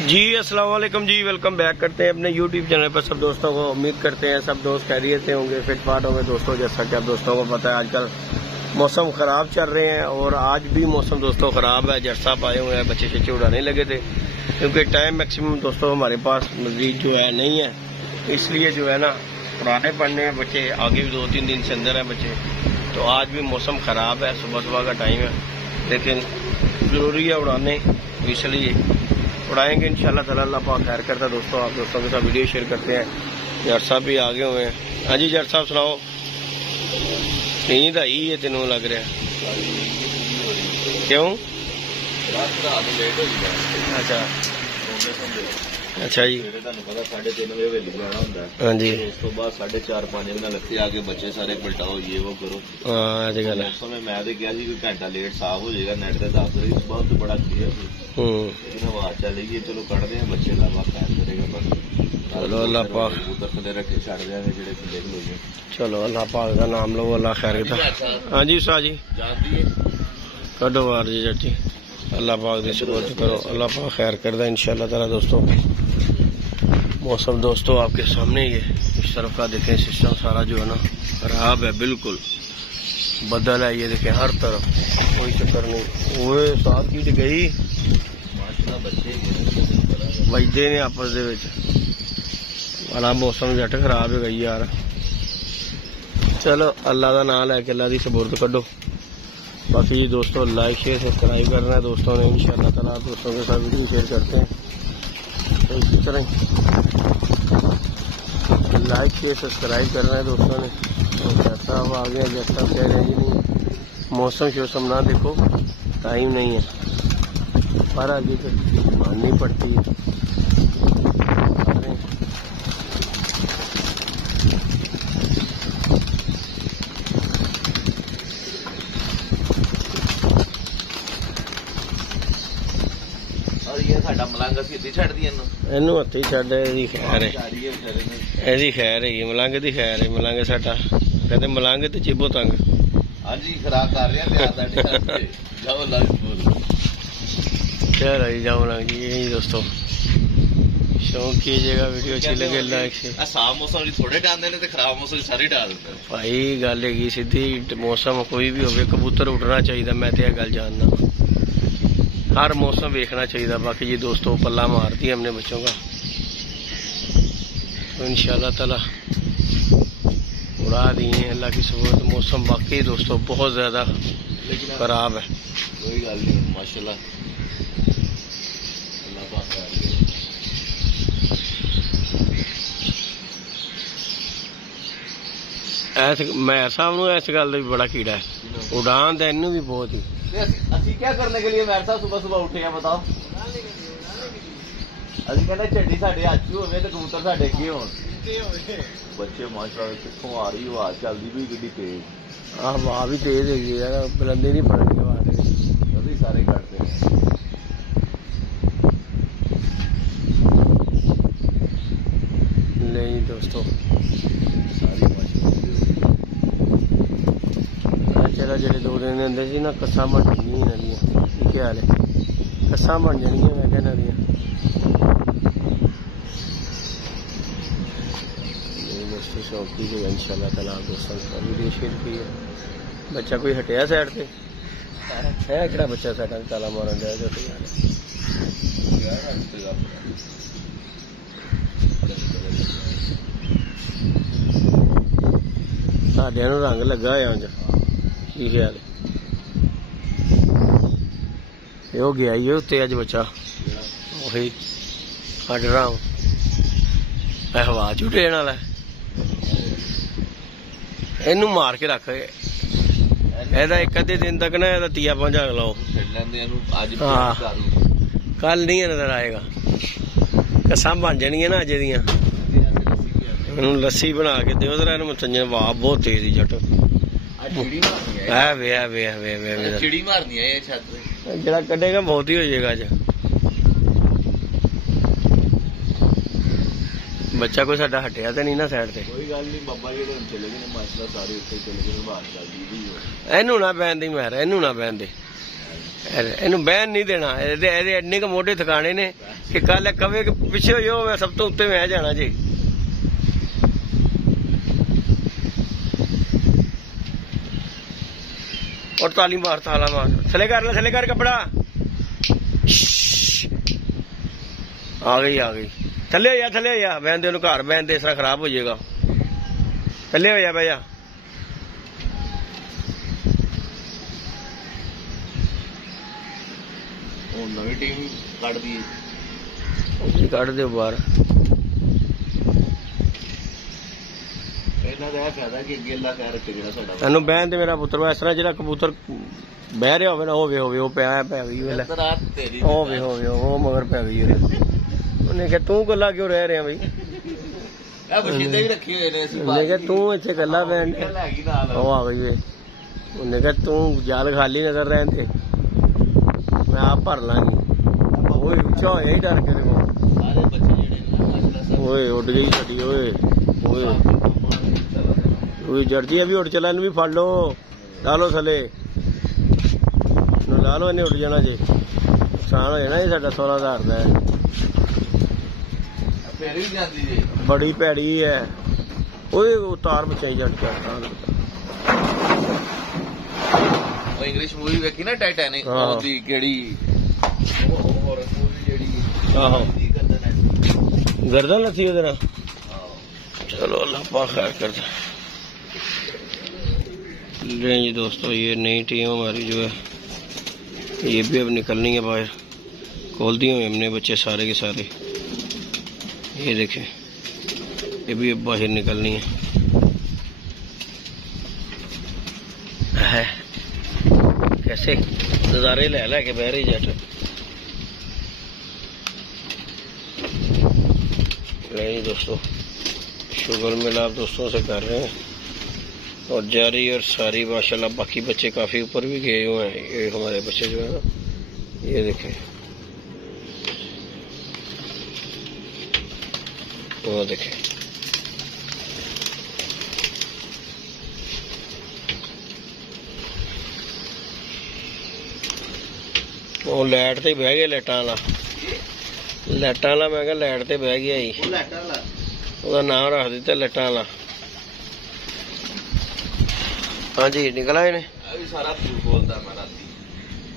जी अस्सलाम वालेकुम जी, welcome back करते हैं अपने यूट्यूब चैनल पर सब दोस्तों को। उम्मीद करते हैं सब दोस्त खैरियत से होंगे, फिट फाट होंगे। दोस्तों जैसा कि आप दोस्तों को पता है आजकल मौसम ख़राब चल रहे हैं और आज भी मौसम दोस्तों ख़राब है। जट साहब आए हुए हैं, बच्चे शच्चे उड़ाने लगे थे क्योंकि टाइम मैक्सिमम दोस्तों हमारे पास मजीद जो है नहीं है, इसलिए जो है ना उड़ाने पड़ने हैं बच्चे। आगे भी 2-3 दिन से अंदर हैं बच्चे, तो आज भी मौसम ख़राब है, सुबह सुबह का टाइम है, लेकिन ज़रूरी है उड़ाने, इसलिए उड़ाएंगे इंशाल्लाह ताला। अल्लाह पाक खैर करता है। दोस्तों आप दोस्तों के साथ वीडियो शेयर करते हैं। जट साहब भी आगे हुए हैं। हाँ जी जट साहब सुनाओ, नींद आई है तेनों लग रहा है? क्यों? अच्छा अच्छा जी। पता 3:30 बजे वेली बुलाना होंगे। हाँ जी। उस तो बाद 4:30-5 बजे लगती आके बच्चे सारे पलटाओ ये वो करो। हाँ ये गल है। मैं क्या कोई घंटा लेट साफ हो जाएगा नेट से 10 बजे, इस बात तो बड़ा क्लियर। लेकिन आवाज चली गई, चलो कट दे बच्चे अल्लाह खैर करेगा। चलो अल्लाह पाक थले रखे छड़ देंगे जेडे खुले खुले। चलो अल्लाह पाक का नाम लो, अल्लाह खैर करता। हाँ जी उस्ताद जी कड्डो वार जी जट जी, अल्लाह पाक की शुक्र करो, अल्लाह पाक खैर करदा इंशाल्लाह ताला। दोस्तों मौसम दोस्तों आपके सामने ही है, इस तरफ का देखें सिस्टम सारा जो है ना खराब है, बिल्कुल बदल है। ये देखें हर तरफ, कोई चक्कर नहीं। वो साथ की गई बजते ने आपस दे विच, बड़ा मौसम जट खराब है गई यार। चलो अल्लाह का नाम लैके अल्लाह की सबूरत कड्डो। बाकी जी दोस्तों लाइक शेयर सब्सक्राइब करना है दोस्तों ने इंशाल्लाह ताला। दोस्तों के साथ वीडियो शेयर करते हैं, तो इसी तरह लाइक शेयर सब्सक्राइब करना है दोस्तों ने। तो जैसा अब आ गया, जैसा कह रहे हैं जी नहीं मौसम शोसम ना देखो, टाइम नहीं है, पर आगे तो माननी पड़ती है। मलंग हत्थी छड़ दी इनू हत्थी छड़, एदी खैर है, एदी खैर है, मलंग दी खैर है। मलंग साडा कहते मलंग ते चिबो तंग। हाँ जी खराब कर रहे हैं जाओ लंग चलो जी जाओ लंग जी। यही दोस्तों शौक कीजिएगा, वीडियो अच्छी लगे लाइक से। साफ मौसम थोड़े डालते हैं, खराब मौसम सारे डाल देते हैं भाई। गल है सीधी, मौसम कोई भी हो, कबूतर उड़ना चाहिए, मैं तो यह गल जानना, हर मौसम देखना चाहिए। बाकी जी दोस्तों पल्ला मार दिया हमने बच्चों का, तो इंशाल्लाह ताला उड़ा दिए अल्लाह की सबूरत। मौसम वाकई दोस्तों बहुत ज़्यादा खराब है। कोई गल नहीं माशाल्लाह, अल्लाह पाक मैं साहब नूं इस गल दा भी बड़ा कीड़ा है, उड़ान दा इनू भी बहुत ही। असि क्या करने के लिए मेरे साहब सुबह सुबह उठे हैं बताओ? असि कहते झड्डी साडे हथ च होवे ते कबूतर साडे अगे होण। बच्चे माशाल्लाह कित्थों आ रही आवाज चलदी भी किड्डी तेज। हवा भी तेज है, बुलंदी नहीं पड़ रही आवाज, अभी सारे कटते हैं। नहीं दोस्तों चलो जेडे 2 दिन अंदर सी ना कस्सां बन जानियां नदियां, क्या हाल है? कस्सां बन जानियां मैं क्या नदियां। दोस्तों शौक कीजिएगा इंशाल्लाह ताला। दोस्तों ने वीडियो शेयर की है। बच्चा कोई हटिया साइड से है, किहड़ा बच्चा साडा ताला मारन दिया जो साडे नूं रंग लगा होया उंज, की ख्याल है? हो गया ही उत्ते अज बच्चा वही कट रहा हूं, हवा च उड़ेन वाला। इनू मार के रख, एदा एक अद्धे दिन तक ना एदा तीया पहुंचा लाओ। हाँ कल नहीं नजर आएगा, कस्सां बन जानियां ना अजे दियां। लस्सी बना के दो जरा संजन, वाह बहुत तेज ही जट चिड़ी मारनी है ये छत जरा कटेगा बहुत ही हो जाएगा अज। बच्चा कोई साडा हटिया तो नहीं ना साइड से? कोई गल नहीं बाबा जी चले गए माशाल्लाह, सारे उत्ते चले गए, बात चलदी भी है। इनू ना बहन दी, मैं इनू ना बहन दे। ਇਹਨੂੰ ਬਹਿਣ ਨਹੀਂ ਦੇਣਾ। ਇਹਦੇ ਇੰਨੇ ਕੁ ਮੋਢੇ ਥਕਾਣੇ ਨੇ ਕਿ ਕੱਲ ਕਵੇ ਕਿ ਪਿੱਛੇ ਹੋ ਜਾਓ, ਮੈਂ ਸਭ ਤੋਂ ਉੱਤੇ ਮੈਂ ਜਾਣਾ ਜੀ। और ताली मार, ताला मार, थले कर कपड़ा। आ गई थले हो जा बहन दे घर, बहन दे, इस तरह खराब हो जाएगा। थले हो जा भैया। नवी टीम कट दो बाहर। ਇਹਨੂੰ ਬਹਿਣ ਦੇ ਮੇਰਾ ਪੁੱਤਰ। ਇਸ ਤਰ੍ਹਾਂ ਜਿਹੜਾ ਕਬੂਤਰ ਬਹਿ ਰਿਹਾ ਹੋਵੇ ਨਾ, ਹੋਵੇ ਉਹ ਪਿਆ ਪੈ ਗਈ ਵੇਲੇ, ਹੋਵੇ ਉਹ ਮਗਰ ਪੈ ਗਈ ਵੇਲੇ। ਉਹਨੇ ਕਿਹਾ ਤੂੰ ਗੱਲਾਂ ਕਿਉਂ ਰਹਿ ਰਿਹਾ ਬਈ? ਉਹਨੇ ਕਿਹਾ ਤੂੰ ਇੱਥੇ ਗੱਲਾਂ ਬਹਿਣ, ਉਹ ਆ ਗਈ ਵੇ। ਉਹਨੇ ਕਿਹਾ ਤੂੰ ਜਾਲ ਖਾਲੀ ਨਜ਼ਰ ਰਹਿਣ ਦੇ, ਮੈਂ ਆਪ ਭਰ ਲਾਂਗੀ। ਉਹ ਉੱਚਾ ਹੋਇਆ ਹੀ ਡਰ ਕੇ ਦੇਖੋ। ਓਏ ਉੱਡ ਗਈ ਸਾਡੀ। ਓਏ जर्जी है भी उड़ चला, भी फड़ लो, ला लो थले, ला लो, इन्हें उड़ जाना जी। नुकसान हो जाना जी साडा 16,000 का है। बड़ी भैड़ी है। तार बचाई जट इंग्लिश मूवी वेखी ना टाइटैनिक, गर्दन लथी ओदे नाल। चलो अल्लाह पाक खैर कर दे। ले जी दोस्तों, ये नई टीम हमारी जो है ये भी अब निकलनी है बाहर। खोल दिए हुए हमने बच्चे सारे के सारे। ये देखें, ये भी अब बाहर निकलनी है। कैसे नज़ारे ले के बह रही जट। ले जी दोस्तों, शुगर मिलाप दोस्तों से कर रहे हैं और जारी और सारी माशाल्लाह। बाकी बच्चे काफी ऊपर भी गए हुए हैं। ये हमारे बच्चे जो है ना, ये देखें, वो देखें, वो लाइट ते बह गया, लाइटा वाला मैं क्या लाइट ते बह गया जी। ਉਹਦਾ नाम रख दिता लाइटा वाला। हाँ जी, निकल आए ने।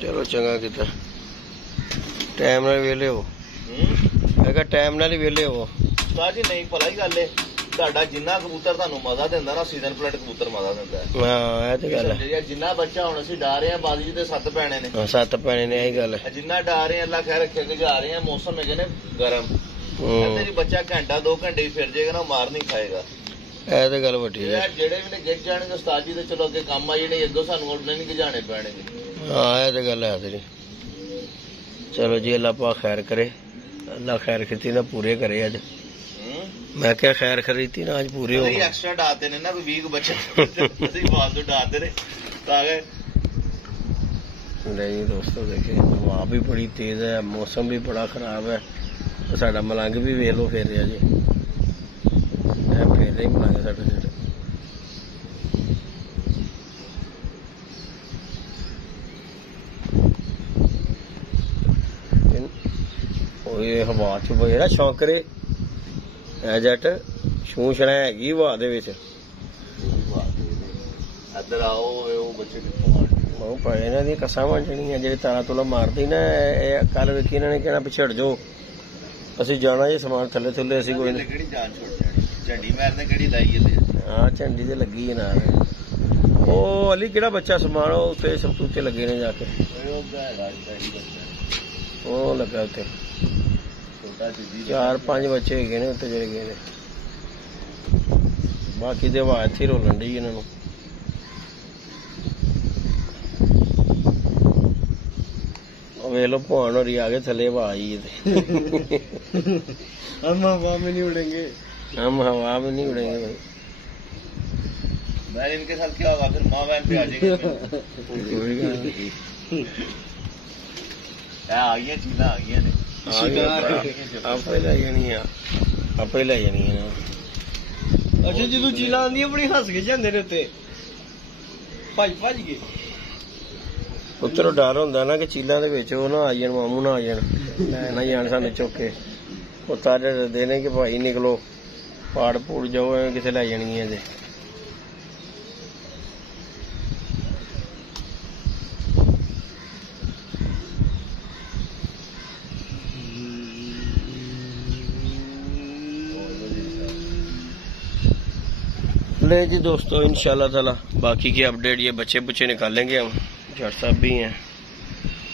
चलो चंगा किता, टाइम नाल वेले हो। मैं कहा टाइम नाल ही वेले हो। जी नहीं भला ही गल है, ਤੁਹਾਡਾ ਜਿੰਨਾ ਕਬੂਤਰ ਤੁਹਾਨੂੰ ਮਜ਼ਾ ਦਿੰਦਾ ਨਾ, ਸੀਜ਼ਨ ਪਲੇਟ ਕਬੂਤਰ ਮਜ਼ਾ ਦਿੰਦਾ ਹੈ। ਹਾਂ ਇਹ ਤੇ ਗੱਲ ਹੈ। ਜਿੰਨਾ ਬੱਚਾ ਹੁਣ ਅਸੀਂ ਡਾ ਰਹੇ ਹਾਂ, ਬਾਜੀ ਤੇ 7 ਪੈਣੇ ਨੇ। 7 ਪੈਣੇ ਨੇ, ਇਹੀ ਗੱਲ ਹੈ। ਜਿੰਨਾ ਡਾ ਰਹੇ ਹਾਂ, ਅੱਲਾ ਖੈਰ ਰੱਖੇ ਕਿ ਜਾ ਰਹੇ ਹਾਂ, ਮੌਸਮ ਹੈਗੇ ਨੇ ਗਰਮ। ਤੇਰੀ ਬੱਚਾ ਘੰਟਾ 2 ਘੰਟੇ ਹੀ ਫਿਰ ਜਾਏਗਾ ਨਾ, ਮਾਰ ਨਹੀਂ ਖਾਏਗਾ। ਇਹ ਤੇ ਗੱਲ ਵੱਡੀ ਹੈ। ਜਿਹੜੇ ਵੀ ਨੇ ਗਿੱਜ ਜਾਣਗੇ ਉਸਤਾਦ ਜੀ ਤੇ ਚਲੋ ਅੱਗੇ ਕੰਮ ਆ ਜਿਹੜੇ, ਅੱਗੋਂ ਸਾਨੂੰ ਉੱਡਣੇ ਨਹੀਂ ਗਿਜਾਣੇ ਪੈਣਗੇ। ਹਾਂ ਇਹ ਤੇ ਗੱਲ ਹੈ ਤੇਰੀ। ਚਲੋ ਜੀ, ਅੱਲਾ ਪਾਕ ਖੈਰ ਕਰੇ। ਅੱਲਾ ਖੈਰ ਕੀਤੀ ਨਾ ਪੂਰੇ ਕਰੇ। ਅੱਜ मैं क्या खैर खरीदी ना, आज पूरे हो एक्स्ट्रा डालते ने ना, 20 बच्चे फालतू डालते ने। नहीं दोस्तों देखे, हवा भी बड़ी तेज है, मौसम भी बड़ा खराब है। तो साडा मलंग भी वेख लो फेर रहा जी, फेर रही मलंग साडा जेड़ा। हवा च बड़ा शौक करे जट, छू छड़ा हैगी हवा दे विच। इन्हां दी कस्सां बन जाणियां जेह्ड़े तारा तुला मारदी ना। कल वेखी इन्हां ने कहना पिछे हट जाओ, असीं जाना जी समान थल्ले थुल्ले। असीं कोई नहीं, हाँ झंडी ते लगी है नाल। ओह अली केड़ा बच्चा समान उत्ते सबतूते लगे ने जाके, ओह लगा उत्ते 4-5 बच्चे है ने उत्ते जेह्ड़े गए ने। बाकी ते हवा इत्थे रोलन डी इन्हां नूं। वे लो भगवान होरी आ गए थले, हवा आई है। हम हवा में नहीं उड़ेंगे, हम हवा में नहीं उड़ेंगे भाई। मैं इनके साथ क्या होगा फिर, माँ बहन पे आ जाएंगे। कोई गल नहीं, आ गई चीज़ां आ गई ने, आपे लै जानियां, आपे लै जानियां। अच्छा जो चीज़ां आंदियां बड़ी हस के जांदे ने उत्ते, भज के। ਉੱਤਰੋਂ डर ਹੁੰਦਾ ना कि चीलों ਦੇ ਵਿੱਚ ਉਹ ना आ जान, मामू ना आ जान, ਲੈ ना जान सानू चुक के। ਉਹ तारे डरदे ने कि भाई निकलो पाड़ पूड़ जाओ, किसे लै जानियां जे। ले जी दोस्तों, इंशाल्लाह ताला बाकी की अपडेट ये बच्चे बुच्चे निकालेंगे हम। जट साहब भी हैं,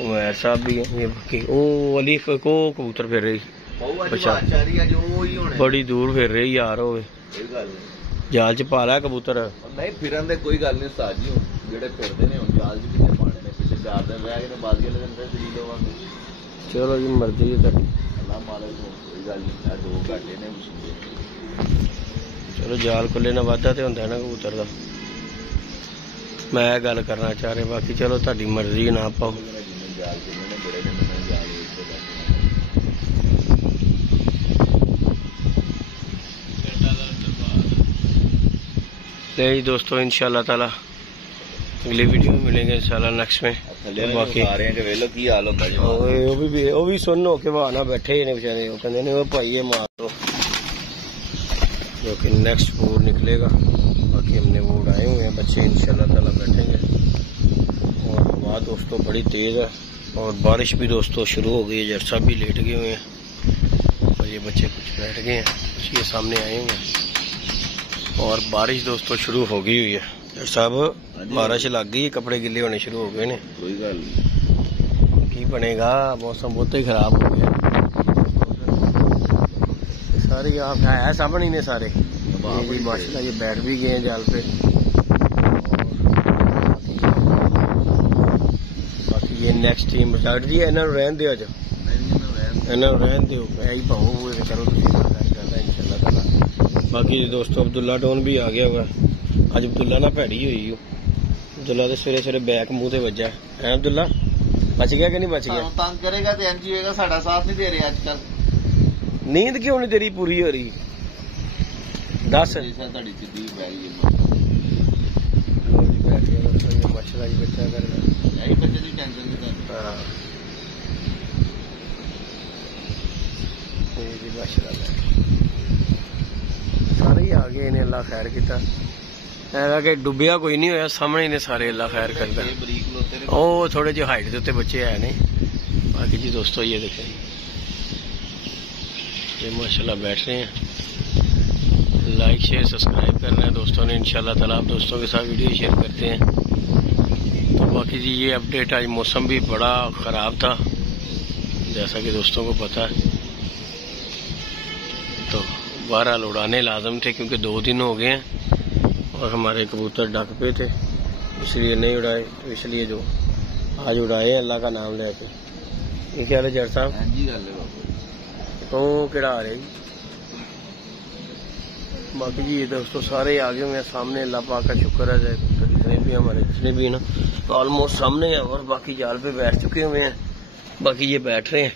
उमैर साहब भी हैं, ये बाकी ओ अली को कबूतर फिर रही बड़ी दूर फिर रही यार। होवे जाल च पा लिया कबूतर? नहीं फिरन दे कोई गल नहीं उस्ताद जी, जेड़े फिरदे ने हुण जाल च कितने पाने ने, पिछले 4 दिन रह गए ने, बाजी वाले दिन फिर दलील होवांगे। चलो जी मर्जी है तुहाडी, अल्लाह मालिक कोई गल नहीं, 2 घंटे ने चलो जाल खुले ना वाधा तो होंदा ना कबूतर का, मैं गल करना चाह रहा। बाकी चलो तुहाडी मर्जी ना पाओ। नहीं दोस्तों, इंशाल्लाह ताला अगली वीडियो में मिलेंगे इंशाल्लाह नेक्स्ट में। बाकी वो भी सुन हो के बहाना बैठे ने बेचारे, वो कहते ने भाई ये मार दो, जो कि नेक्स्ट वोट निकलेगा। बाकी हमने वो उड़ाए हुए हैं, बच्चे इंशाल्लाह ताला बैठेंगे। और हवा दोस्तों बड़ी तेज़ है और बारिश भी दोस्तों शुरू हो गई है। जट साहब भी लेट गए हुए हैं और ये बच्चे कुछ बैठ गए हैं, कुछ ये सामने आए हुए हैं और बारिश दोस्तों शुरू हो गई हुई है। जट साहब बारिश लग गई, कपड़े गिले होने शुरू हो गए ने। कोई गल नहीं, की बनेगा, मौसम बहुत ही खराब हो गया। सारे आप है सामने ने सारे माशाल्लाह, ये बैठ भी गए हैं जाल पे। बाकी ये नेक्स्ट टीम डॉक्टर जी इन्हों रहन दो, अज इन्हों रहन दो, यही पाओ करो इंशाल्लाह ताला। बाकी दोस्तों अब्दुल्ला डॉन भी आ गया हुआ। अज अब्दुल्ला ना भैड़ी हुई, अब्दुल्ला तो सवेरे सवेरे बैक मुंह से वजा है। अब्दुल्ला बच गया कि नहीं बच गया? तंग करेगा तो इंज होएगा, साडा साथ नहीं दे रहे आजकल। नींद क्यों नहीं तेरी पूरी हो रही? दस सारे ही आ गए ने, अल्लाह खैर किया। ऐसा कि डुबिया कोई नहीं होया, सामने ने सारे अल्लाह खैर करता। ओ थोड़े जो हाइट के उत्ते बच्चे है ने। बाकी जी दोस्तों ये देखें, ये माशाल्लाह बैठ रहे हैं। लाइक शेयर सब्सक्राइब करना है दोस्तों ने इंशाल्लाह ताला। आप दोस्तों के साथ वीडियो शेयर करते हैं। तो बाकी जी ये अपडेट, आज मौसम भी बड़ा ख़राब था जैसा कि दोस्तों को पता है, तो बहरहाल उड़ाने लाजम थे क्योंकि 2 दिन हो गए हैं और हमारे कबूतर डक पे थे, इसलिए नहीं उड़ाए। तो इसलिए जो आज उड़ाए अल्लाह का नाम लेके। ये क्या है जट साहब? तो किड़ा आ रही। बाकी जी ये दोस्तों सारे आगे हुए हैं सामने, अल्लाह पाक का शुक्र है। जितने भी हमारे जितने भी ना ऑलमोस्ट सामने है और बाकी जाल पे बैठ चुके हुए हैं। बाकी ये बैठ रहे हैं।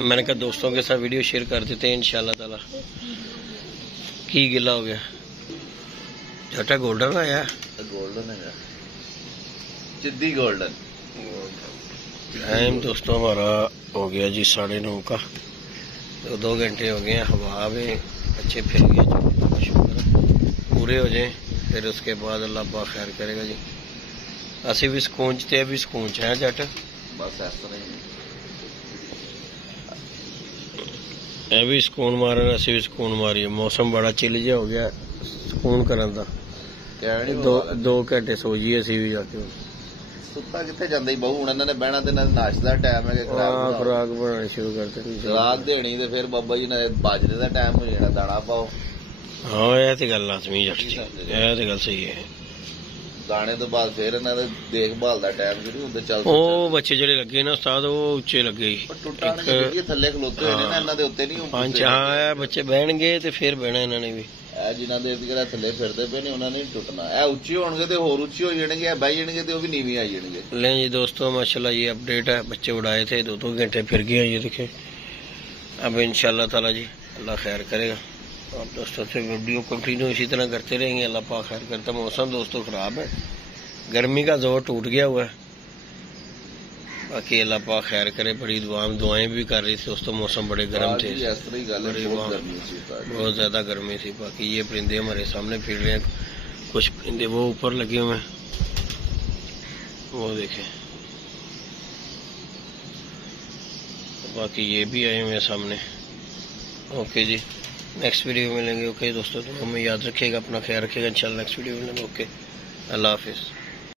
मैंने कहा दोस्तों के साथ वीडियो शेयर कर देते हैं इंशाल्लाह ताला। की गिला हो गया छोटा गोल्डन आया, गोल्डन है जिद्दी गोल्डन। टाइम दोस्तों हमारा हो गया जी 9:30 का, 2 घंटे हो गए हैं हवा में। बच्चे फिर गए, शुक्र पूरे हो जाए, फिर उसके बाद अल्लाह पाक खैर करेगा जी। असी भी सकून च भी सकून च है जट, बस इस तरह ही भी सकून मारन, असी भी सकून मारिए। मौसम बड़ा चिल जिहा हो गया, सकून करन दा। 2 घंटे सो जी असी भी जाके। सुत्ता कितने जांदा ही बहु, हुण इन्हां ने बहना ते नाश्ते दा टाइम है, खुराक बनानी शुरू कर देनी, खुराक देनी ते फिर बाबा जी ने बाजरे दा टाइम हो जाना, दाना पाओ। हाँ यह तो गल लाजमी जट जी, यह तो गल सही है। दाने तो बाद फिर इन्हां दे देखभाल दा टाइम शुरू हुंदा चल। ओ बच्चे जेडे लगे ना उस्ताद, वो उच्चे लगे टुटा नहीं, थल्ले खलोते होए ने ना, इन्हां दे उत्ते नहीं होंदे। 5 हाँ बच्चे बहणगे ते फिर बहना इन्हां ने भी। जिन्हां दे थल्ले फिरदे पे ने उन्हां ने टुटना। ए उच्चे होणगे ते होर उच्चे हो जाणगे, बह जाणगे ते ओह भी नीवी आ जाणगे। ले जी दोस्तों माशाल्लाह ये अपडेट है। बच्चे उड़ाए थे, 2 घंटे फिर गए, ये देखे। अब इंशाल्लाह ताला जी अल्लाह खैर करेगा। आप दोस्तों से वीडियो कंटिन्यू इसी तरह करते रहेंगे, अल्लाह पाक खैर करता। मौसम दोस्तों खराब है, गर्मी का जोर टूट गया हुआ है बाकी अल्लाह पाक खैर करे। बड़ी दुआएं भी कर रही थी दोस्तों, मौसम बड़े गर्म थे, बहुत ज्यादा गर्मी थी। बाकी ये परिंदे हमारे सामने फिर रहे हैं, कुछ परिंदे वो ऊपर लगे हुए हैं, वो देखें। बाकी ये भी आए हुए हैं सामने। ओके जी, नेक्स्ट वीडियो में मिलेंगे। ओके दोस्तों, तो हमें याद रखिएगा, अपना ख्याल रखिएगा। इंशाल्लाह नेक्स्ट वीडियो में मिलेंगे। ओके, अल्लाह हाफिज़।